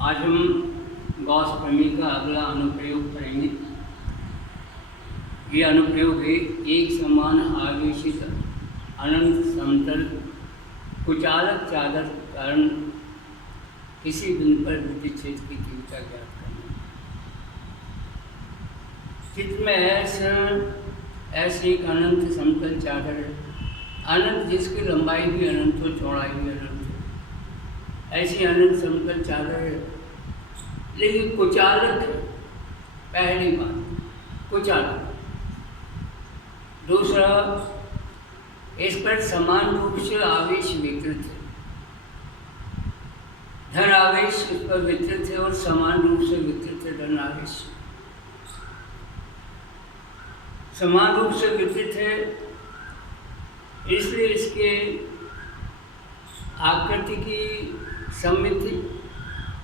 आज हम गॉस प्रमेय का अगला अनुप्रयोग करेंगे। ये अनुप्रयोग है एक समान आवेशित अनंत समतल कुचालक चादर के कारण किसी बिंदु पर विद्युत क्षेत्र की तीव्रता ज्ञात करना। चित्र में ऐसे एक अनंत समतल चादर है, अनंत जिसकी लंबाई भी अनंत हो, चौड़ाई भी अनंत हो, ऐसी अनंत समतल चादर है, लेकिन कुचालक है। पहली बात कुचालक। दूसरा, इस पर समान रूप से आवेश वितरित है। धन आवेश इस पर वितरित है और समान रूप से वितरित है। धन आवेश समान रूप से वितरित है, इसलिए इसके आकृति की सममिति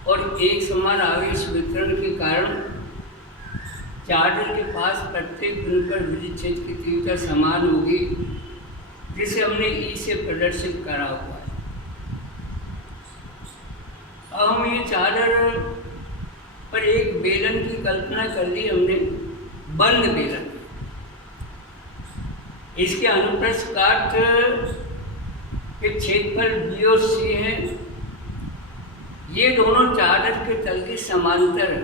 और एक समान आवेश वितरण के कारण चादर के पास प्रत्येक बिंदु पर विद्युत क्षेत्र की तीव्रता समान होगी, जिसे हमने ई से प्रदर्शित करा हुआ है। अब हम ये चादर पर एक बेलन की कल्पना कर ली हमने, बंद बेलन। इसके अनुप्रस्थ काट के क्षेत्रफल बी और सी है। ये दोनों चादर के तल के समांतर है।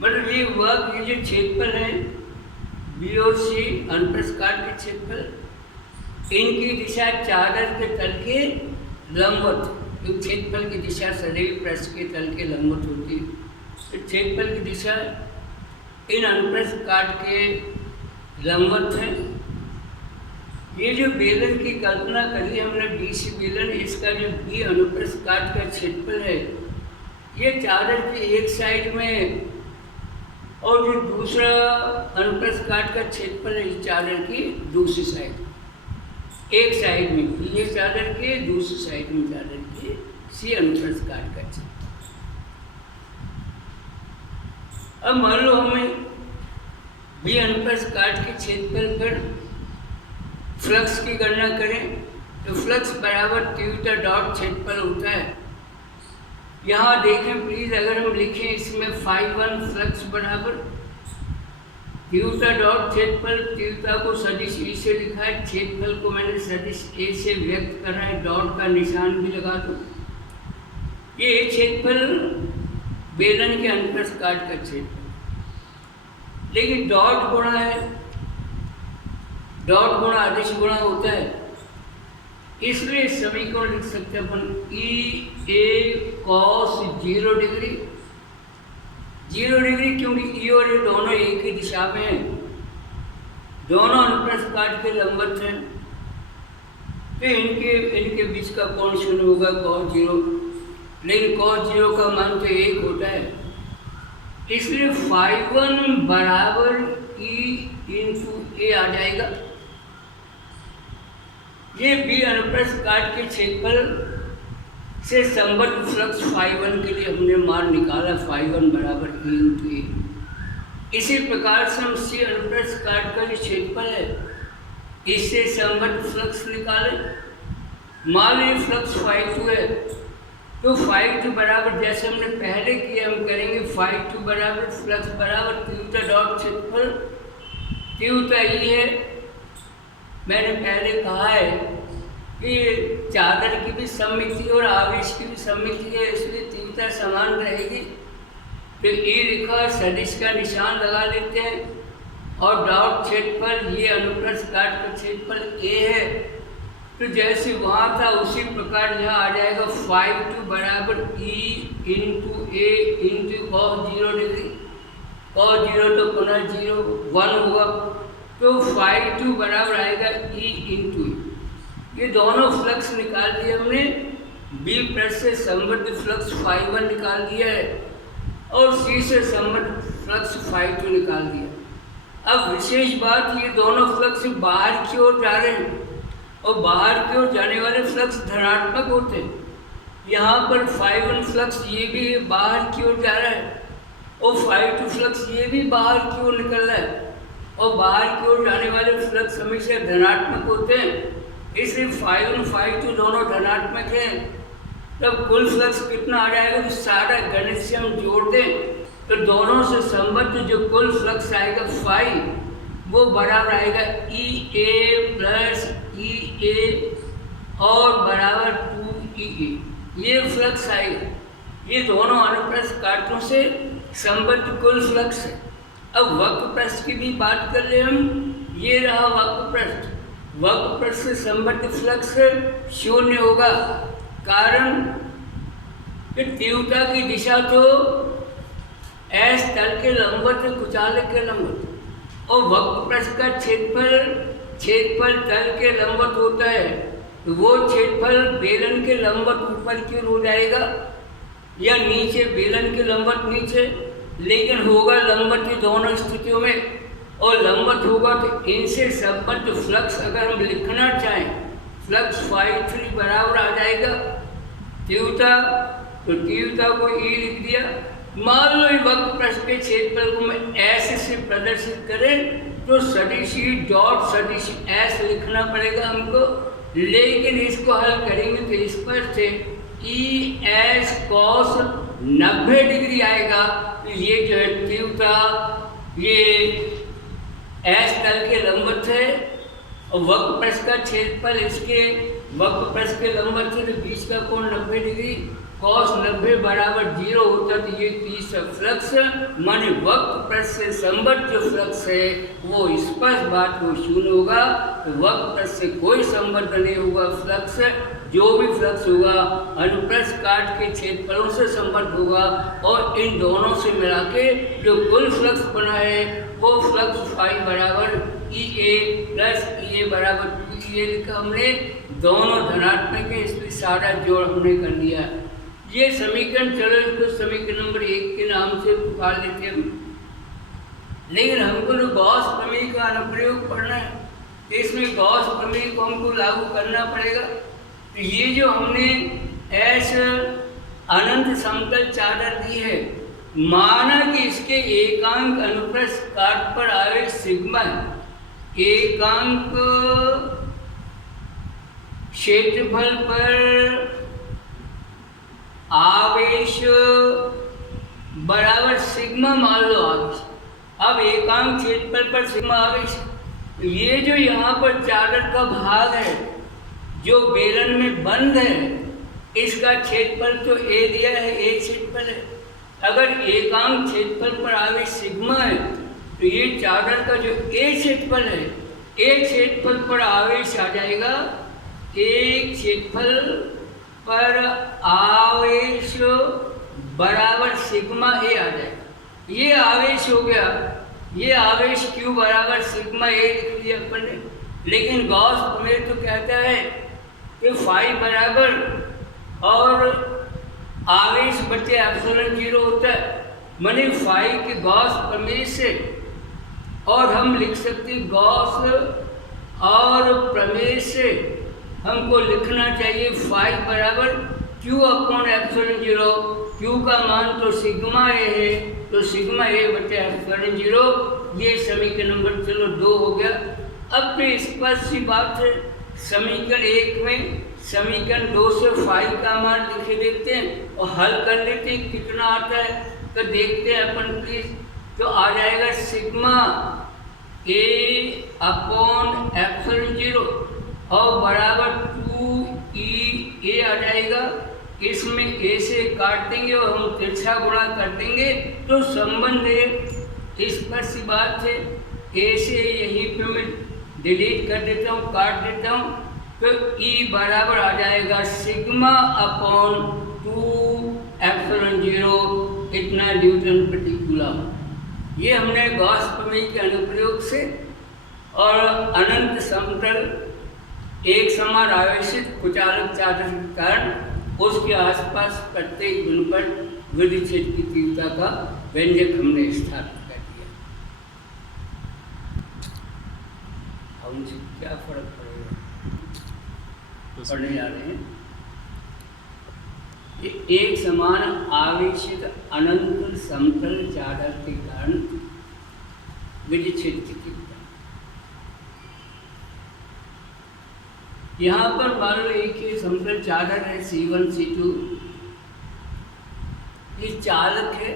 मतलब ये वर्ग, ये जो क्षेत्रफल है बी और सी अनुप्रस्थ काट के क्षेत्रफल, इनकी दिशा चादर के तल के लंबवत, क्योंकि क्षेत्रफल की दिशा सदैव पृष्ठ के तल के लंबवत होती है। तो क्षेत्रफल की दिशा इन अनुप्रस्थ काट के लंबवत है। ये जो बेलन की कल्पना करी हमने, बी सी बेलन, इसका जो बी अनुप्रस्थ काट का क्षेत्रफल है, ये चादर की एक साइड में, और जो दूसरा अनुप्रस्थ काट का क्षेत्रफल है इस चादर की दूसरी साइड, एक साइड में ये चादर के, दूसरी साइड में चादर की सी अनुप्रस्थ काट का क्षेत्रफल। अब मान लो हमें बी अनुप्रस्थ काट के क्षेत्रफल पर फ्लक्स की गणना करें, तो फ्लक्स बराबर तीव्रता डॉट क्षेत्रफल होता है। यहाँ देखें प्लीज, अगर हम लिखें इसमें φ1 फ्लक्स बराबर तीव्रता डॉट क्षेत्रफल, तीव्रता को सदिश ई से लिखा है, क्षेत्रफल को मैंने सदिश ए से व्यक्त करा है, डॉट का निशान भी लगा दो। ये क्षेत्रफल बेलन के अनुप्रस्थ काट का क्षेत्रफल, लेकिन डॉट गुणा है, डॉट गुणा अदिश गुणा होता है, इसलिए समीकरण लिख सकते हैं अपन ई ए कॉस 0 डिग्री। 0 डिग्री क्योंकि ई और ए दोनों एक ही दिशा में हैं, दोनों अनुप्रस्थ काट के लंबवत हैं, तो इनके बीच का कोण शून्य होगा, कॉस 0। लेकिन कॉस 0 का मान तो 1 होता है, इसलिए φ1 बराबर ई इंटू ए आ जाएगा। ये बी अनुप्रस्थ काट के क्षेत्रफल से संबद्ध फ्लक्स φ1 के लिए हमने मान निकाला, φ1 बराबर ई इंटू ए। इसी प्रकार से हम सी अनुप्रस्थ काट का जो क्षेत्रफल है, इससे संबद्ध फ्लक्स निकालें। मान लीजिए फ्लक्स φ2 है, तो φ2 बराबर जैसे हमने पहले किया हम करेंगे, φ2 बराबर फ्लक्स बराबर तीव्रता डॉट क्षेत्रफल, तीव्रता ई है। मैंने पहले कहा है कि चादर की भी सममिति और आवेश की भी सममिति है, इसलिए तीव्रता समान रहेगी। फिर ई लिखा, सदिश का निशान लगा लेते हैं, और डॉट क्षेत्रफल ये अनुप्रस्थ काट का क्षेत्रफल ए है, तो जैसे वहाँ था उसी प्रकार यहाँ आ जाएगा। φ2 बराबर ई इंटू ए इंटू कॉस 0 डिग्री, कॉस 0 तो पुनः 0 1 होगा, तो φ2 बराबर आएगा ई इंटू ए। ये दोनों फ्लक्स निकाल दिए हमने, बी प्लस से संबद्ध फ्लक्स φ1 निकाल दिया है, और सी से संबद्ध फ्लक्स φ2 निकाल दिया। अब विशेष बात, ये दोनों फ्लक्स बाहर की ओर जा रहे हैं, और बाहर की ओर जाने वाले फ्लक्स धनात्मक होते हैं। यहाँ पर φ1 फ्लक्स ये भी बाहर की ओर जा रहा है, और φ2 फ्लक्स ये भी बाहर की ओर निकल रहा है, और बाहर की ओर जाने वाले फ्लक्स हमेशा धनात्मक होते हैं, इसलिए φ1 φ2 दोनों धनात्मक हैं। तब कुल फ्लक्स कितना आ जाएगा, तो सारा गणित से हम जोड़ दें तो दोनों से संबद्ध जो कुल फ्लक्स आएगा φ वो बराबर आएगा EA प्लस EA और बराबर 2EA, ये फ्लक्स आएगा। ये दोनों अनुप्रस्थ काटों से संबद्ध कुल फ्लक्स है। अब वक्र पृष्ठ की भी बात कर ले हम, ये रहा वक्र पृष्ठ। वक्र पृष्ठ से संबद्ध फ्लक्स 0 होगा, कारण कि तीव्रता की दिशा तो एस तल के लंबवत है, कुचालक के लंबवत, और वक्र पृष्ठ का क्षेत्रफल तल के लंबवत होता है, तो वो क्षेत्रफल बेलन के लंबवत ऊपर की ओर हो जाएगा या नीचे बेलन के लंबवत नीचे, लेकिन होगा लंबवत दोनों स्थितियों में। और लंबवत होगा तो इनसे संबद्ध फ्लक्स अगर हम लिखना चाहें, फ्लक्स φ3 बराबर आ जाएगा तीव्रता, तो तीव्रता को E लिख दिया। मान लो वक्र पृष्ठ के क्षेत्रफल को मैं ऐसे से प्रदर्शित करें तो सदिश डॉट सदिश एस लिखना पड़ेगा हमको, लेकिन इसको हल करेंगे तो इस पर से ES cos 90 डिग्री आएगा। तो ये जो है तीव्रता ये एस तल के लंबवत है और वक्र पृष्ठ का क्षेत्रफल इसके वक्र पृष्ठ के लंबवत है, तो बीच का कोण 90 डिग्री, cos 90 बराबर 0 होता, तो ये तीसरा फ्लक्स माने वक्र पृष्ठ से संबद्ध जो फ्लक्स है वो स्पष्ट बात को 0 होगा। तो वक्र पृष्ठ से कोई संबद्ध नहीं होगा फ्लक्स, जो भी फ्लक्स होगा अनुप्रस्थ काट के क्षेत्रफलों से संबद्ध होगा, और इन दोनों से मिला के जो कुल फ्लक्स बना है वो फ्लक्स φ बराबर EA प्लस EA बराबर 2EA लिखा हमने, दोनों धनात्मक है इसलिए सारा जोड़ हमने कर लिया। ये समीकरण, चलो इसको समीकरण नंबर 1 के नाम से पुकार लेते हैं हम, लेकिन हमको तो गॉस प्रमेय का अनुप्रयोग पढ़ना है, तो इसमें गॉस प्रमेय को हमको लागू करना पड़ेगा। तो ये जो हमने ऐसे अनंत समतल चादर दी है, माना कि इसके एकांक अनुप्रस्थ काट पर आवेश सिग्मा है, एकांक क्षेत्रफल पर आवेश बराबर सिग्मा मान लो आवेश। अब एकांक क्षेत्रफल पर सिग्मा आवेश, ये जो यहाँ पर चादर का भाग है जो बेलन में बंद है, इसका क्षेत्रफल तो A दिया है, A क्षेत्रफल है। अगर एकांक क्षेत्रफल पर आवेश सिग्मा है तो ये चादर का जो A क्षेत्रफल है, A क्षेत्रफल पर आवेश आ जाएगा, एक क्षेत्रफल पर आवेश बराबर सिग्मा A आ जाएगा। ये आवेश हो गया, ये आवेश Q बराबर सिग्मा A लिख लिया अपन ने, लेकिन गॉस प्रमेय तो कहता है कि φ बराबर और आवेश बटे एप्सिलॉन 0 होता है, माने φ के गॉस प्रमेय से, और हम लिख सकते गॉस और प्रमेय से हमको लिखना चाहिए φ बराबर Q अपॉन एप्सिलॉन 0। Q का मान तो सिग्मा A है, तो सिग्मा A बटे एप्सिलॉन 0, ये समीकरण नंबर चलो 2 हो गया। अब तो स्पष्ट सी बात है, समीकरण 1 में समीकरण 2 से φ का मान लिखे देते हैं और हल कर लेते हैं, कितना आता है तो देखते हैं अपन प्लीज। तो आ जाएगा सिग्मा A अपॉन एप्सिलॉन 0 और बराबर 2EA आ जाएगा। इसमें A से काट देंगे और हम तिरछा गुणा कर देंगे तो संबंध है, स्पष्ट सी बात है। A से यहीं पे मैं डिलीट कर देता हूँ, काट देता हूँ, तो E बराबर आ जाएगा सिग्मा अपॉन 2 एप्सिलॉन 0 इतना न्यूटन प्रति कूलम। ये हमने गॉस प्रमेय के अनुप्रयोग से और अनंत समतल एक समान आवेशित कुचालक चादर के कारण उसके आसपास प्रत्येक बिंदु पर विद्युत क्षेत्र की तीव्रता का व्यंजक हमने स्थापित कर दिया। हमसे क्या फर्क पड़ेगा, पढ़ने जा रहे हैं। ये एक समान आवेशित अनंत समतल चादर के कारण विद्युत क्षेत्र की तीव्रता। यहाँ पर मान लो एक ही समतल चादर है C1 C2, ये चालक है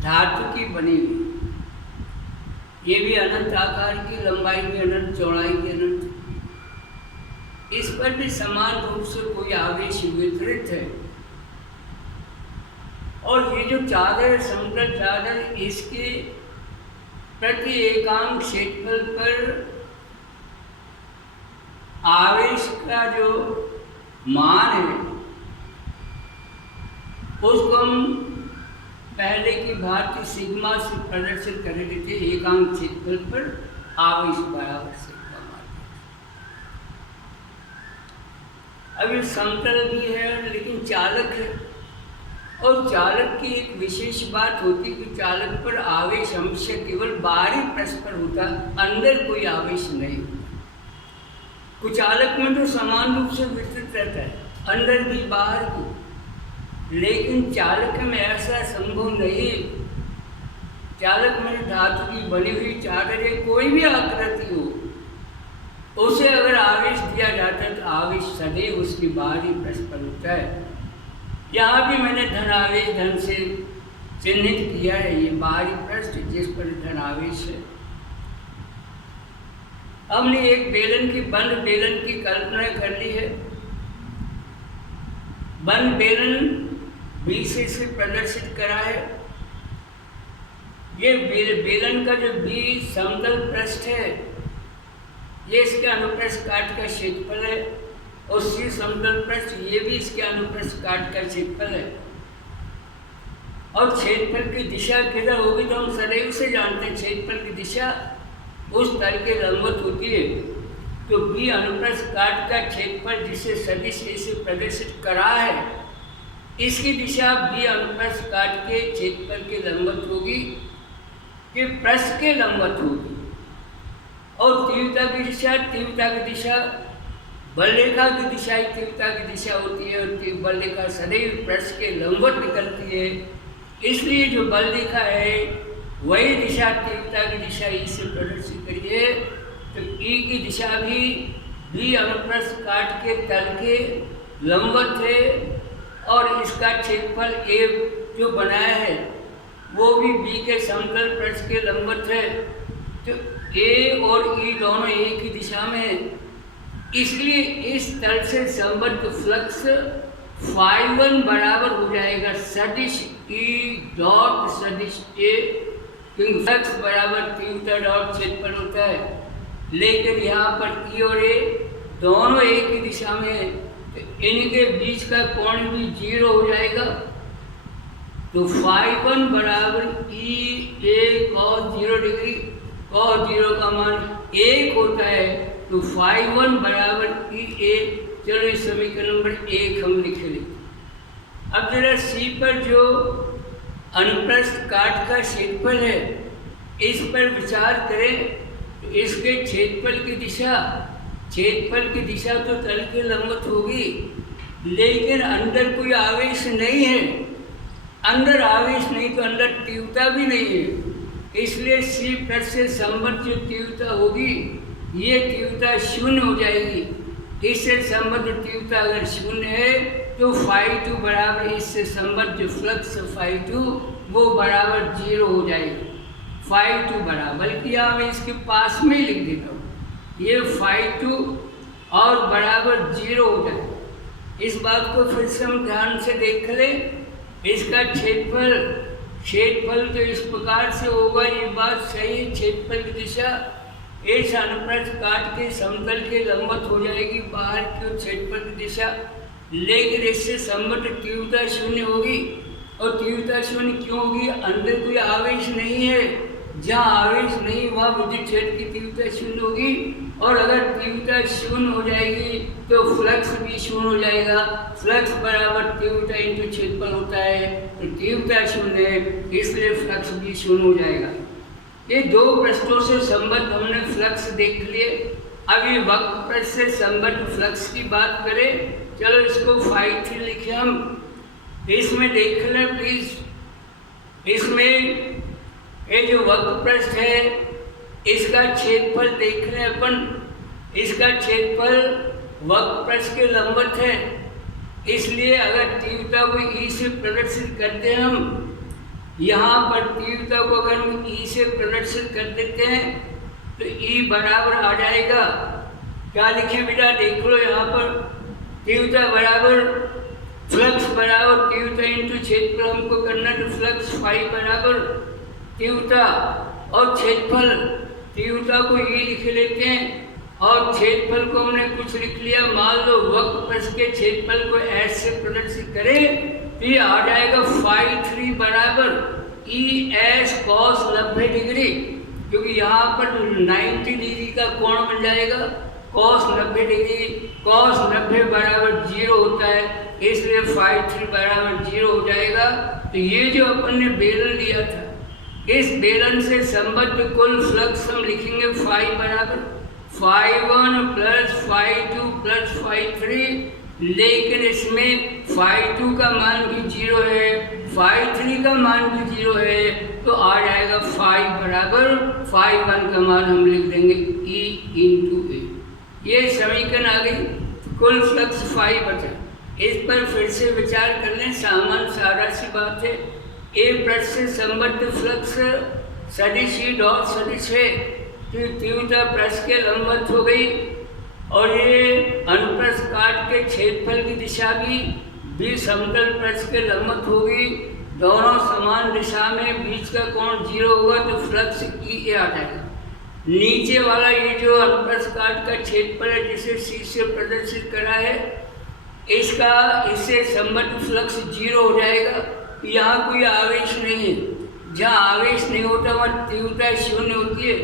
धातु की बनी हुई, ये भी अनंत आकार की, लंबाई भी अनंत, चौड़ाई भी अनंत, इस पर भी समान रूप से कोई आवेश वितरित है। और ये जो चादर है समतल चादर, इसके प्रति एकांक क्षेत्रफल पर आवेश का जो मान है उसको हम पहले की भांति सिग्मा से प्रदर्शित कर रहे थे। एकांक क्षेत्रफल पर आवेश बराबर सिग्मा मान। अब ये समतल भी है लेकिन चालक है, और चालक की एक विशेष बात होती है कि चालक पर आवेश हमेशा केवल बाहरी पृष्ठ पर होता, अंदर कोई आवेश नहीं होता। कुचालक में तो समान रूप से विस्तृत रहता है, अंदर भी बाहर भी, लेकिन चालक में ऐसा संभव नहीं। चालक में धातु की बनी हुई चादर है, कोई भी आकृति हो, उसे अगर आवेश दिया जाता है तो आवेश सदैव उसकी बाहरी पृष्ठ पर होता है। यहाँ भी मैंने धन आवेश धन से चिन्हित किया है, ये बाहरी पृष्ठ जिस पर धन आवेश है। हमने एक बेलन की बंद बेलन की कल्पना कर ली है। बंद बेलन बी से प्रदर्शित करा है। ये बेलन का जो बी समतल पृष्ठ है, ये इसके अनुप्रस्थ काट का क्षेत्रफल है, और सी समतल पृष्ठ ये भी इसके अनुप्रस्थ काट का क्षेत्रफल है। और क्षेत्रफल की दिशा किधर होगी तो हम सदैव से जानते हैं, क्षेत्रफल की दिशा उस तल के लंबवत होती है। तो बी अनुप्रस्थ काट का क्षेत्रफल जिसे सदिश ए से प्रदर्शित करा है, इसकी दिशा बी अनुप्रस्थ काट के क्षेत्रफल के लंबवत होगी, कि पृष्ठ के लंबवत होगी। और तीव्रता की दिशा बल रेखा की दिशा ही तीव्रता की दिशा होती है, और बल रेखा सदैव पृष्ठ के लंबवत निकलती है। इसलिए जो बल रेखा है वही दिशा तीव्रता की दिशा ई से प्रदर्शित करिए, तो ई की दिशा भी बी अनुप्रस्थ काट के तल के लंबवत है, और इसका क्षेत्रफल ए जो बनाया है वो भी बी के समतल पृष्ठ के लंबवत है। तो ए और ई दोनों एक ही दिशा में है, इसलिए इस तल से संबद्ध फ्लक्स φ1 बराबर हो जाएगा सदिश ई डॉट सदिश ए, क्योंकि फ्लक्स बराबर तीव्रता डॉट क्षेत्रफल होता है। लेकिन यहाँ पर ई और ए दोनों एक ही दिशा में है, तो इनके बीच का कोण भी 0 हो जाएगा। तो φ1 बराबर ई ए cos 0 डिग्री, cos 0 का मान 1 होता है, तो φ1 बराबर ई ए। चलो इस समीकरण नंबर 1 हम लिख लें। अब जरा सी पर जो अनुप्रस्थ काट का क्षेत्रफल है इस पर विचार करें, तो इसके क्षेत्रफल की दिशा तो तल के लंबवत होगी, लेकिन अंदर कोई आवेश नहीं है। अंदर आवेश नहीं तो अंदर तीव्रता भी नहीं है, इसलिए सी पृष्ठ से संबद्ध जो तीव्रता होगी ये तीव्रता 0 हो जाएगी। इससे संबद्ध तीव्रता अगर 0 है तो φ2 बराबर इससे संबद्ध जो फ्लक्स φ2 वो बराबर 0 हो जाएगा। φ2 बराबर, बल्कि मैं इसके पास में ही लिख देता हूँ, ये φ2 और बराबर 0 हो जाएगा। इस बात को फिर से हम ध्यान से देख लें। इसका क्षेत्रफल तो इस प्रकार से होगा, ये बात सही। क्षेत्रफल की दिशा इस अनुप्रस्थ काट के समतल के लंबवत हो जाएगी बाहर की क्षेत्रफल की दिशा, लेकिन इससे संबद्ध तीव्रता 0 होगी। और तीव्रता 0 क्यों होगी? अंदर कोई आवेश नहीं है, जहाँ आवेश नहीं वहाँ विद्युत क्षेत्र की तीव्रता 0 होगी। और अगर तीव्रता 0 हो जाएगी तो फ्लक्स भी 0 हो जाएगा। फ्लक्स बराबर तीव्रता इंटू क्षेत्रफल होता है, तो तीव्रता 0 है, इसलिए फ्लक्स भी 0 हो जाएगा। ये दो पृष्ठों से संबद्ध हमने फ्लक्स देख लिए। अब ये वक्र पृष्ठ से संबद्ध फ्लक्स की बात करें। चलो इसको φ3 लिखे हम। इसमें देख लें प्लीज। इसमें ये जो वक्र पृष्ठ है इसका क्षेत्रफल देख रहे हैं अपन। इसका क्षेत्रफल वक्र पृष्ठ के लंबवत है, इसलिए अगर तीव्रता को ई से प्रदर्शित करते हैं हम, यहाँ पर तीव्रता को अगर हम ई से प्रदर्शित कर देते हैं तो ई बराबर आ जाएगा, क्या लिखे बेटा देख लो यहाँ पर, तीव्रता बराबर फ्लक्स बराबर तीव्रता इंटू क्षेत्रफल हमको करना है, तो फ्लक्स फाई बराबर तीव्रता और क्षेत्रफल, तीव्रता को ई लिख लेते हैं और क्षेत्रफल को हमने कुछ लिख लिया, मान लो वक्र पृष्ठ के क्षेत्रफल को एस से प्रदर्शित करें तो ये आ जाएगा फाई 3 बराबर ई एस कॉस 90 डिग्री, क्योंकि यहाँ पर 90 डिग्री का कोण बन जाएगा, कॉस 90 डिग्री, कॉस 90 बराबर 0 होता है, इसलिए फाई 3 बराबर 0 हो जाएगा। तो ये जो अपन ने बेलन लिया था, इस बेलन से संबद्ध कुल फ्लक्स हम लिखेंगे फाई बराबर phi 1 plus phi 2 plus phi 3, लेकिन इसमें फाई 2 का मान भी 0 है, फाई 3 का मान भी 0 है, तो आ जाएगा फाई बराबर फाई 1 का मान हम लिख देंगे ई इंटू ए। ये समीकरण आ गई, कुल फ्लक्स फाई बचा। इस पर फिर से विचार कर लें, सामान्य सादा सी बात है, ए पृष्ठ से संबद्ध फ्लक्स सदिश ई डॉट सदिश है, तो तीव्रता पृष्ठ के लंबवत हो गई और ये अनुप्रस्थ काट के क्षेत्रफल की दिशा भी समतल पृष्ठ के लंबवत होगी, दोनों समान दिशा में, बीच का कोण 0 होगा तो फ्लक्स ई ए आ जाएगा। नीचे वाला ये जो अनुप्रस्थ काट का क्षेत्रफल है जिसे सी से प्रदर्शित करा है, इसका इससे संबद्ध फ्लक्स 0 हो जाएगा। यहाँ कोई आवेश नहीं है, जहाँ आवेश नहीं होता वहाँ तीव्रता शून्य होती है,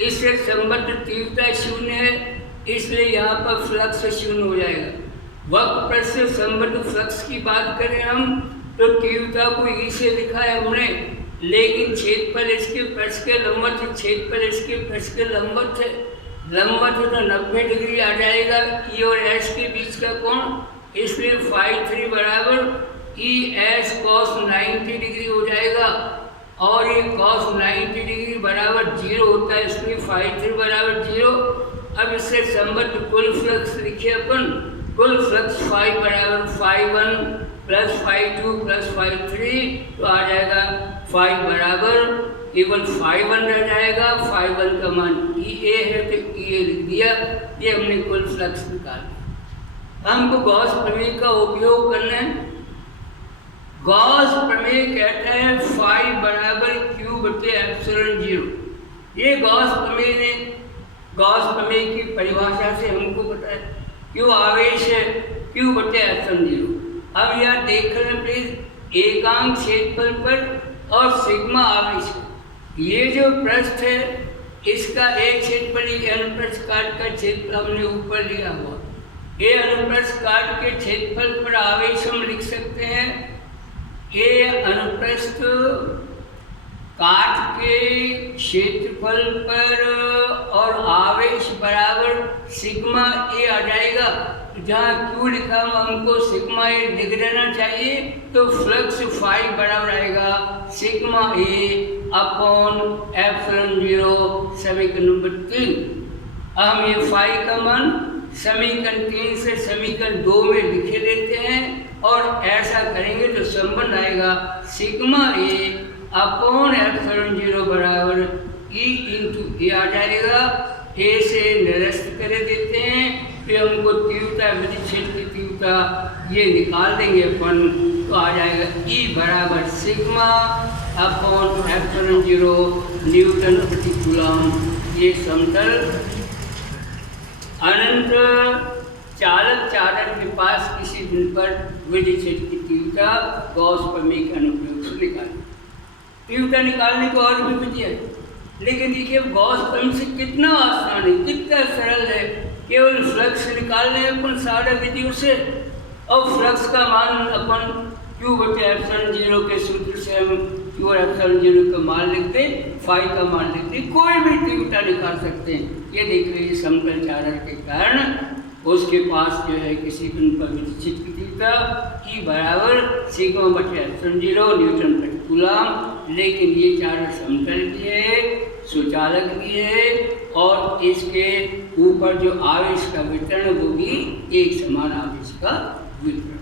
इससे संबद्ध तीव्रता शून्य है, इसलिए यहाँ पर फ्लक्स शून्य हो जाएगा। वक्र पृष्ठ से संबद्ध फ्लक्स की बात करें हम तो तीव्रता को ई से लिखा है हमने, लेकिन क्षेत्रफल इसके पृष्ठ के लंबवत है, क्षेत्रफल इसके पृष्ठ के लंबवत है, लंबवत हो तो 90 डिग्री आ जाएगा ई और एस के बीच का कोण, इसलिए फाई 3 बराबर ई एस कॉस 90 डिग्री हो जाएगा और ये कॉस 90 डिग्री बराबर 0 होता है, इसलिए फाई 3 बराबर 0। अब इससे संबद्ध कुल फ्लक्स लिखे अपन, कुल फ्लक्स फाई बराबर phi 1 plus phi 2 plus phi 3, तो आ जाएगा फाई बराबर केवल फाई 1 रह जाएगा, फाई 1 का मान ई ए है तो ई ए लिख दिया, ये हमने कुल फ्लक्स निकाल दिया। हमको गॉस प्रमेय का उपयोग करना है। गॉस प्रमेय कहता है फाई बराबर क्यू बटे एप्सिलॉन 0। ये गॉस प्रमेय ने, गॉस प्रमेय की परिभाषा से हमको पता है क्यू आवेश है, क्यू बटे एप्सिलॉन 0। अब यह देख लें प्लीज, एकांक क्षेत्रफल पर और सिग्मा आवेश है। ये जो पृष्ठ है इसका एक क्षेत्रफल ये अनुप्रस्थ काट का क्षेत्रफल हमने ऊपर लिया हुआ, ये अनुप्रस्थ काट के क्षेत्रफल पर आवेश हम लिख सकते हैं, ये अनुप्रस्थ काट के क्षेत्रफल पर और आवेश बराबर सिग्मा ए आ जाएगा। जहाँ क्यू लिखा हुआ हमको सिग्मा ए लिख देना चाहिए, तो फ्लक्स फाई बराबर आएगा सिग्मा ए अपॉन एप्सिलॉन 0 समीकरण नंबर 3। अब हम ये फाई का मान समीकरण 3 से समीकरण 2 में लिखे देते हैं और ऐसा करेंगे तो संबंध आएगा सिग्मा ए अपॉन एप्सिलॉन 0 बराबर ई इंटू ए आ जाएगा। ए से निरस्त कर देते हैं, फिर हमको तीव्रता विद्युत क्षेत्र की तीव्रता ये निकाल देंगे अपन, तो आ जाएगा ई बराबर सिग्मा अपॉन एप्सिलॉन 0 न्यूटन प्रति कूलम। ये समतल अनंत चालक चालक के पास किसी बिंदु पर विद्युत क्षेत्र की तीव्रता गॉस प्रमेय के अनुप्रयोग से निकालें। तीव्रता निकालने को और भी विधि है, लेकिन देखिए गॉस प्रमेय से कितना आसान है, कितना सरल है। केवल फ्लक्स निकालने अपन सारे विधियों से, और फ्लक्स का मान अपन क्यू बटे एप्सिलॉन 0 के सूत्र से हम क्यू और एप्सिलॉन 0 का मान लिखते, फाई का मान लिखते, कोई भी तीव्रता निकाल सकते हैं। ये देख लीजिए समतल चालक के कारण उसके पास जो है किसी बिंदु पर विद्युत क्षेत्र की तीव्रता ई बराबर सिग्मा बटे एप्सिलॉन 0 न्यूटन प्रति कूलम। लेकिन ये चालक समतल भी है, सुचालक भी है और इसके ऊपर जो आवेश का वितरण वो भी एक समान आवेश का वितरण।